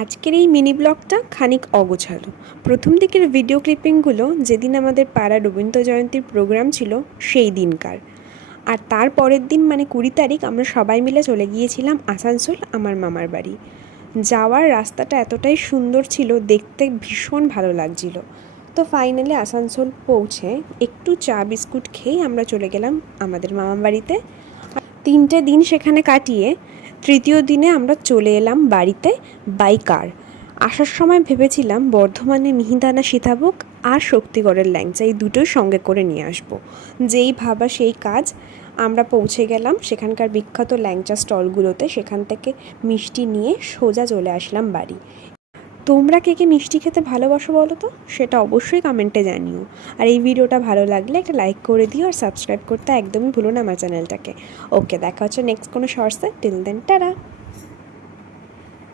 আজকের এই মিনি ব্লগটা খানিক অগোছালো। প্রথম দিকের ভিডিও ক্লিপিংগুলো যেদিন আমাদের পাড়া রবীন্দ্র জয়ন্তীর প্রোগ্রাম ছিল সেই দিনকার, আর তার পরের দিন মানে 20 তারিখ আমরা সবাই মিলে চলে গিয়েছিলাম আসানসোল আমার মামার বাড়ি। যাওয়ার রাস্তাটা এতটাই সুন্দর ছিল, দেখতে ভীষণ ভালো লাগছিল। তো ফাইনালি আসানসোল পৌঁছে একটু চা বিস্কুট খেয়েই আমরা চলে গেলাম আমাদের মামার বাড়িতে। 3টে দিন সেখানে কাটিয়ে তৃতীয় দিনে আমরা চলে এলাম বাড়িতে বাই কার। আসার সময় ভেবেছিলাম বর্ধমানের মিহিদানা সীতাভোগ আর শক্তিগড়ের ল্যাংচা এই দুটোই সঙ্গে করে নিয়ে আসবো। যেই ভাবা সেই কাজ, আমরা পৌঁছে গেলাম সেখানকার বিখ্যাত ল্যাংচা স্টলগুলোতে। সেখান থেকে মিষ্টি নিয়ে সোজা চলে আসলাম বাড়ি। তোমরা কে কে মিষ্টি খেতে ভালোবাসো বলো তো, সেটা অবশ্যই কমেন্টে জানিও। আর এই ভিডিওটা ভালো লাগলে একটা লাইক করে দিও আর সাবস্ক্রাইব করতে একদমই ভুলো না আমার চ্যানেলটাকে। ওকে, দেখা হচ্ছে নেক্সট কোনো শর্টসে। Till then, tata.